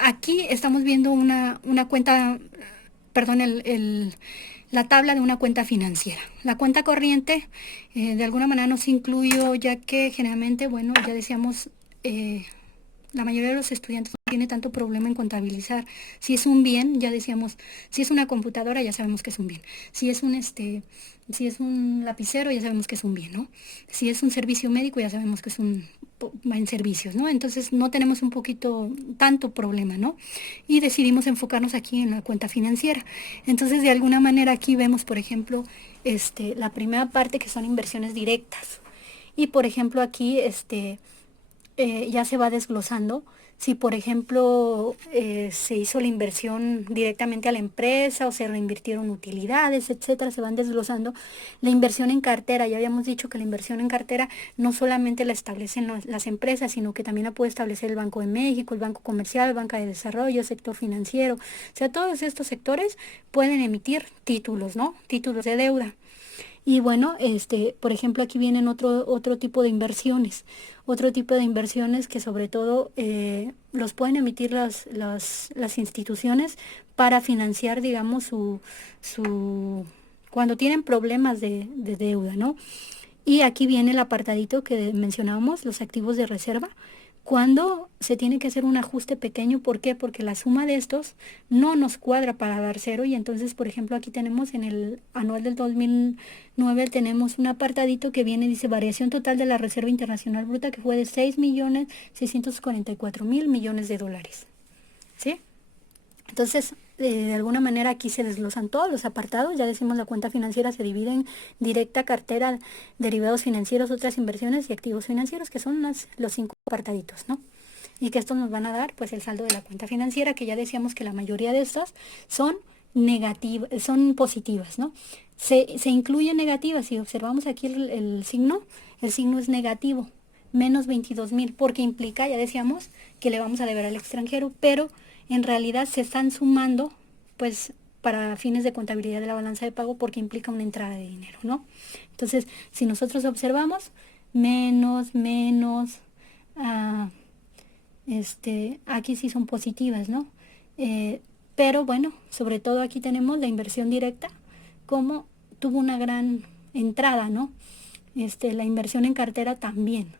aquí estamos viendo una cuenta, perdón, la tabla de una cuenta financiera. La cuenta corriente de alguna manera no se incluyó, ya que generalmente, bueno, ya decíamos, la mayoría de los estudiantes no tiene tanto problema en contabilizar. Si es un bien, ya decíamos, si es una computadora, ya sabemos que es un bien. Si es si es un lapicero, ya sabemos que es un bien, ¿no? Si es un servicio médico, ya sabemos que es en servicios, ¿no? Entonces no tenemos un poquito tanto problema, ¿no? Y decidimos enfocarnos aquí en la cuenta financiera. Entonces, de alguna manera aquí vemos, por ejemplo, la primera parte que son inversiones directas. Y por ejemplo aquí, ya se va desglosando. Si, por ejemplo, se hizo la inversión directamente a la empresa o se reinvirtieron utilidades, etcétera, se van desglosando. La inversión en cartera, ya habíamos dicho que la inversión en cartera no solamente la establecen las empresas, sino que también la puede establecer el Banco de México, el Banco Comercial, Banca de Desarrollo, sector financiero. O sea, todos estos sectores pueden emitir títulos, ¿no? Títulos de deuda. Y bueno, por ejemplo, aquí vienen otro tipo de inversiones. Otro tipo de inversiones que sobre todo los pueden emitir las instituciones para financiar, digamos, cuando tienen problemas de deuda, ¿no? Y aquí viene el apartadito que mencionábamos, los activos de reserva. Cuando se tiene que hacer un ajuste pequeño, ¿por qué? Porque la suma de estos no nos cuadra para dar cero, y entonces, por ejemplo, aquí tenemos en el anual del 2009, tenemos un apartadito que viene, dice variación total de la Reserva Internacional Bruta, que fue de 6.644.000 millones de dólares. ¿Sí? Entonces, de alguna manera aquí se desglosan todos los apartados. Ya decimos, la cuenta financiera se divide en directa, cartera, derivados financieros, otras inversiones y activos financieros, que son los 5 apartaditos, ¿no? Y que estos nos van a dar pues el saldo de la cuenta financiera, que ya decíamos que la mayoría de estas son negativas, son positivas, ¿no? Se incluyen negativas. Si observamos aquí el signo es negativo, menos 22.000, porque implica, ya decíamos, que le vamos a deber al extranjero, pero en realidad se están sumando pues para fines de contabilidad de la balanza de pago, porque implica una entrada de dinero, ¿no? Entonces, si nosotros observamos, menos, ah, aquí sí son positivas, ¿no? Pero bueno, sobre todo aquí tenemos la inversión directa, como tuvo una gran entrada, ¿no? La inversión en cartera también.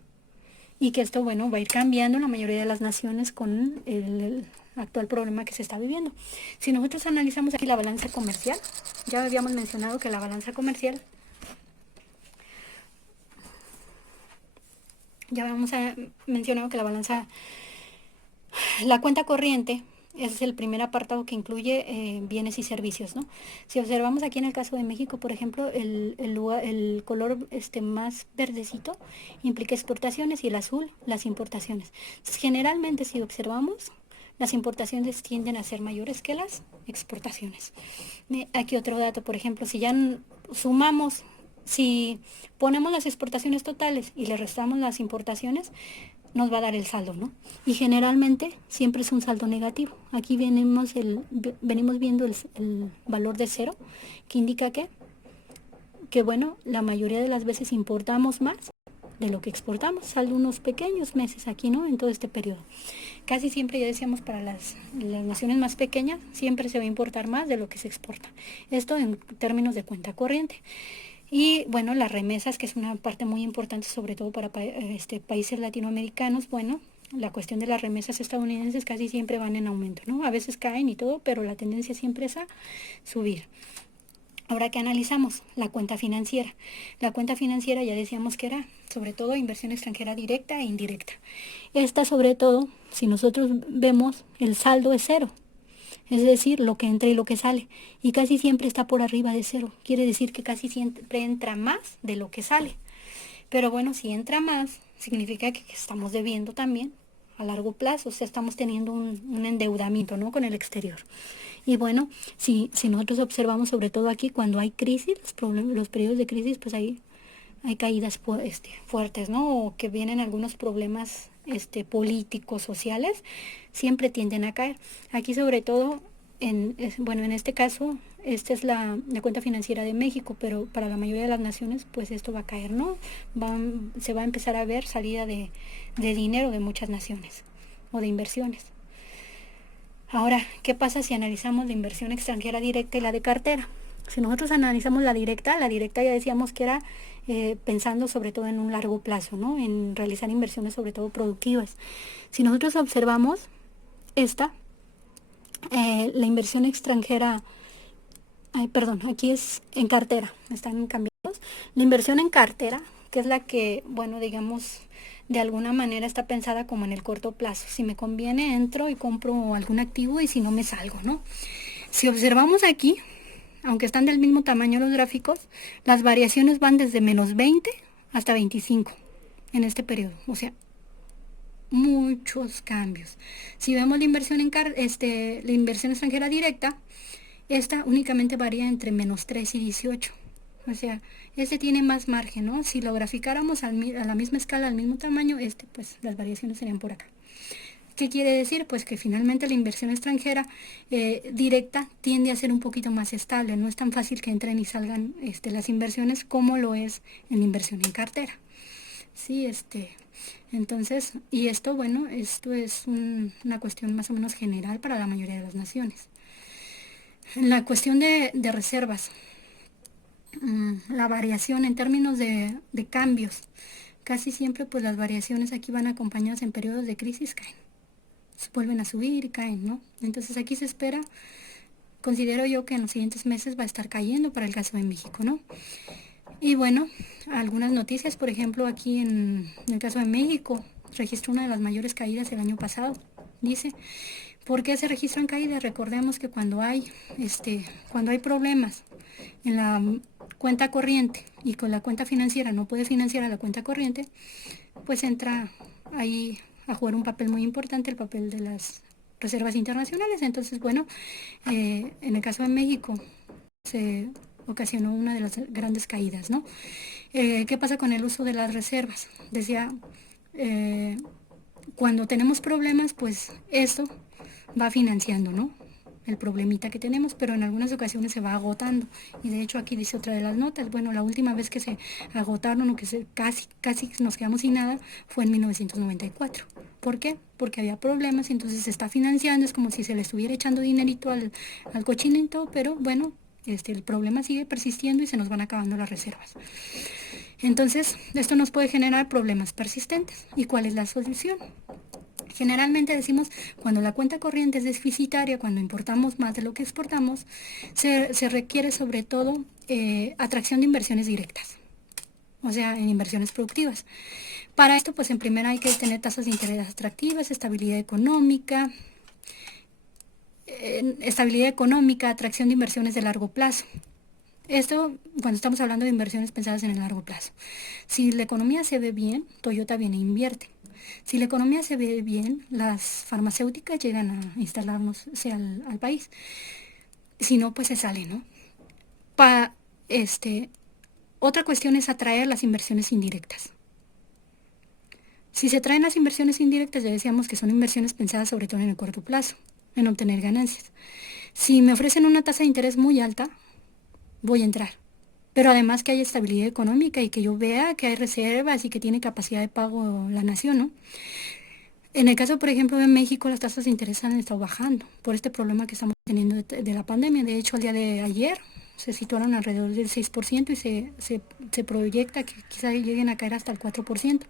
Y que esto, bueno, va a ir cambiando en la mayoría de las naciones con el actual problema que se está viviendo. Si nosotros analizamos aquí la balanza comercial, ya habíamos mencionado que la balanza comercial, ya habíamos mencionado que la cuenta corriente Ese es el primer apartado que incluye bienes y servicios, ¿no? Si observamos aquí en el caso de México, por ejemplo, el color más verdecito implica exportaciones y el azul las importaciones. Entonces, generalmente, si observamos, las importaciones tienden a ser mayores que las exportaciones. Aquí otro dato, por ejemplo, si ya sumamos, si ponemos las exportaciones totales y le restamos las importaciones, nos va a dar el saldo, ¿no? Y generalmente siempre es un saldo negativo. Aquí venimos viendo el valor de cero, que indica que bueno, la mayoría de las veces importamos más de lo que exportamos, salvo unos pequeños meses aquí, ¿no? En todo este periodo. Casi siempre, ya decíamos, para las naciones más pequeñas, siempre se va a importar más de lo que se exporta. Esto en términos de cuenta corriente. Y bueno, las remesas, que es una parte muy importante, sobre todo para países latinoamericanos, bueno, la cuestión de las remesas estadounidenses casi siempre van en aumento, ¿no? A veces caen y todo, pero la tendencia siempre es a subir. Ahora que analizamos la cuenta financiera. La cuenta financiera ya decíamos que era sobre todo inversión extranjera directa e indirecta. Esta sobre todo, si nosotros vemos, el saldo es cero. Es decir, lo que entra y lo que sale. Y casi siempre está por arriba de cero. Quiere decir que casi siempre entra más de lo que sale. Pero bueno, si entra más, significa que estamos debiendo también a largo plazo. O sea, estamos teniendo un endeudamiento, ¿no? Con el exterior. Y bueno, si nosotros observamos, sobre todo aquí, cuando hay crisis, los periodos de crisis, pues hay caídas fuertes, ¿no? O que vienen algunos problemas políticos, sociales, siempre tienden a caer. Aquí sobre todo, bueno, en este caso, esta es la cuenta financiera de México, pero para la mayoría de las naciones, pues esto va a caer, ¿no? Se va a empezar a ver salida de dinero de muchas naciones o de inversiones. Ahora, ¿qué pasa si analizamos la inversión extranjera directa y la de cartera? Si nosotros analizamos la directa ya decíamos que era pensando sobre todo en un largo plazo, ¿no? En realizar inversiones sobre todo productivas. Si nosotros observamos la inversión extranjera, aquí es en cartera, están cambiados. La inversión en cartera, que es la que, bueno, digamos, de alguna manera está pensada como en el corto plazo. Si me conviene, entro y compro algún activo, y si no, me salgo, ¿no? Si observamos aquí, aunque están del mismo tamaño los gráficos, las variaciones van desde -20 hasta 25 en este periodo. O sea, muchos cambios. Si vemos la inversión la inversión extranjera directa, esta únicamente varía entre -3 y 18. O sea, tiene más margen, ¿no? Si lo graficáramos a la misma escala, al mismo tamaño, pues las variaciones serían por acá. ¿Qué quiere decir? Pues que finalmente la inversión extranjera directa tiende a ser un poquito más estable. No es tan fácil que entren y salgan las inversiones como lo es en la inversión en cartera. Sí, entonces, y esto, bueno, esto es una cuestión más o menos general para la mayoría de las naciones. En la cuestión de reservas, la variación en términos de cambios, casi siempre pues las variaciones aquí van acompañadas en periodos de crisis, caen, vuelven a subir y caen, ¿no? Entonces aquí se espera, considero yo que en los siguientes meses va a estar cayendo para el caso de México, ¿no? Y bueno, algunas noticias, por ejemplo, aquí en el caso de México, registró una de las mayores caídas el año pasado, dice. ¿Por qué se registran caídas? Recordemos que cuando hay problemas en la cuenta corriente y con la cuenta financiera no puede financiar a la cuenta corriente, pues entra ahí a jugar un papel muy importante, el papel de las reservas internacionales. Entonces, bueno, en el caso de México se ocasionó una de las grandes caídas, ¿no? ¿Qué pasa con el uso de las reservas? Decía, cuando tenemos problemas, pues esto va financiando, ¿no? El problemita que tenemos, pero en algunas ocasiones se va agotando. Y de hecho aquí dice otra de las notas, bueno, la última vez que se agotaron o que casi nos quedamos sin nada fue en 1994. ¿Por qué? Porque había problemas y entonces se está financiando, es como si se le estuviera echando dinerito al cochinito, pero bueno, el problema sigue persistiendo y se nos van acabando las reservas. Entonces, esto nos puede generar problemas persistentes. ¿Y cuál es la solución? Generalmente decimos, cuando la cuenta corriente es deficitaria, cuando importamos más de lo que exportamos, se requiere sobre todo atracción de inversiones directas, o sea, en inversiones productivas. Para esto, pues en primera hay que tener tasas de interés atractivas, estabilidad económica, estabilidad económica, atracción de inversiones de largo plazo. Esto cuando estamos hablando de inversiones pensadas en el largo plazo. Si la economía se ve bien, Toyota viene e invierte. Si la economía se ve bien, las farmacéuticas llegan a instalarse al país. Si no, pues se sale, ¿no? Pa, este, Otra cuestión es atraer las inversiones indirectas. Si se traen las inversiones indirectas, ya decíamos que son inversiones pensadas sobre todo en el corto plazo, en obtener ganancias. Si me ofrecen una tasa de interés muy alta, voy a entrar. Pero además que hay estabilidad económica y que yo vea que hay reservas y que tiene capacidad de pago la nación, ¿no? En el caso, por ejemplo, de México, las tasas de interés han estado bajando por este problema que estamos teniendo de la pandemia. De hecho, el día de ayer se situaron alrededor del 6% y se proyecta que quizá lleguen a caer hasta el 4%.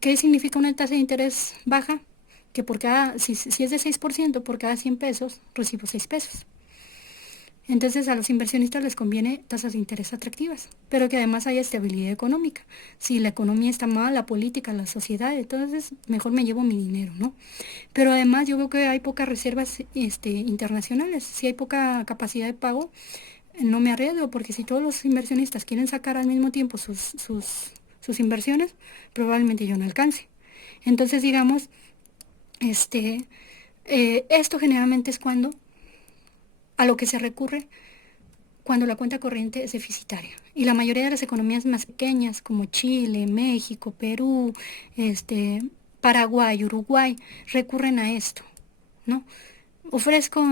¿Qué significa una tasa de interés baja? Que si es de 6%, por cada 100 pesos, recibo 6 pesos. Entonces a los inversionistas les conviene tasas de interés atractivas, pero que además haya estabilidad económica. Si la economía está mal, la política, la sociedad, entonces mejor me llevo mi dinero, ¿no? Pero además yo veo que hay pocas reservas internacionales. Si hay poca capacidad de pago, no me arriesgo, porque si todos los inversionistas quieren sacar al mismo tiempo sus inversiones, probablemente yo no alcance. Entonces, digamos, esto generalmente es a lo que se recurre cuando la cuenta corriente es deficitaria. Y la mayoría de las economías más pequeñas, como Chile, México, Perú, Paraguay, Uruguay, recurren a esto, ¿no? Ofrezco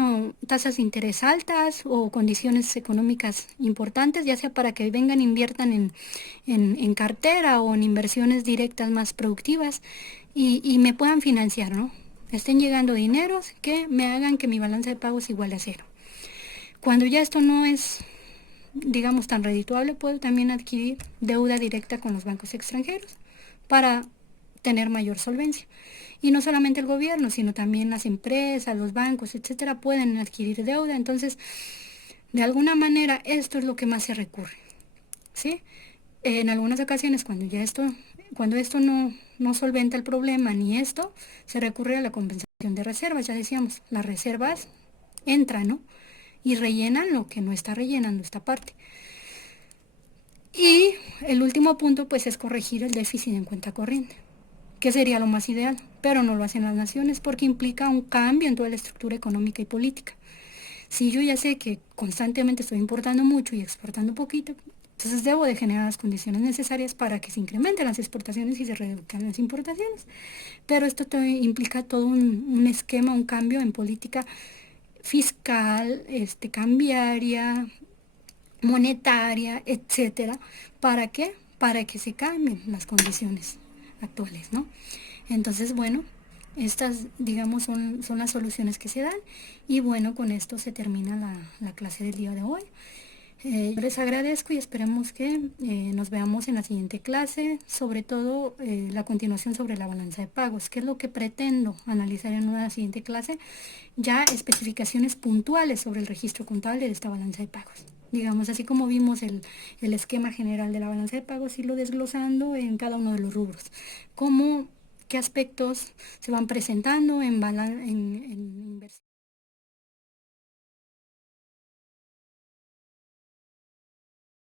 tasas de interés altas o condiciones económicas importantes, ya sea para que vengan e inviertan en cartera o en inversiones directas más productivas y me puedan financiar, ¿no? Estén llegando dineros que me hagan que mi balance de pagos iguale a cero. Cuando ya esto no es, digamos, tan redituable, puedo también adquirir deuda directa con los bancos extranjeros para tener mayor solvencia. Y no solamente el gobierno, sino también las empresas, los bancos, etcétera, pueden adquirir deuda. Entonces, de alguna manera, esto es lo que más se recurre, ¿sí? En algunas ocasiones, cuando esto no solventa el problema ni esto, se recurre a la compensación de reservas. Ya decíamos, las reservas entran, ¿no? Y rellenan lo que no está rellenando esta parte. Y el último punto, pues, es corregir el déficit en cuenta corriente, que sería lo más ideal, pero no lo hacen las naciones porque implica un cambio en toda la estructura económica y política. Si yo ya sé que constantemente estoy importando mucho y exportando poquito, entonces debo de generar las condiciones necesarias para que se incrementen las exportaciones y se reduzcan las importaciones. Pero esto implica todo un esquema, un cambio en política fiscal, cambiaria, monetaria, etcétera. ¿Para qué? Para que se cambien las condiciones actuales, ¿no? Entonces, bueno, estas, digamos, son las soluciones que se dan. Y bueno, con esto se termina la clase del día de hoy. Les agradezco y esperemos que nos veamos en la siguiente clase, sobre todo la continuación sobre la balanza de pagos, que es lo que pretendo analizar en una siguiente clase, ya especificaciones puntuales sobre el registro contable de esta balanza de pagos. Digamos, así como vimos el esquema general de la balanza de pagos, irlo desglosando en cada uno de los rubros. Qué aspectos se van presentando en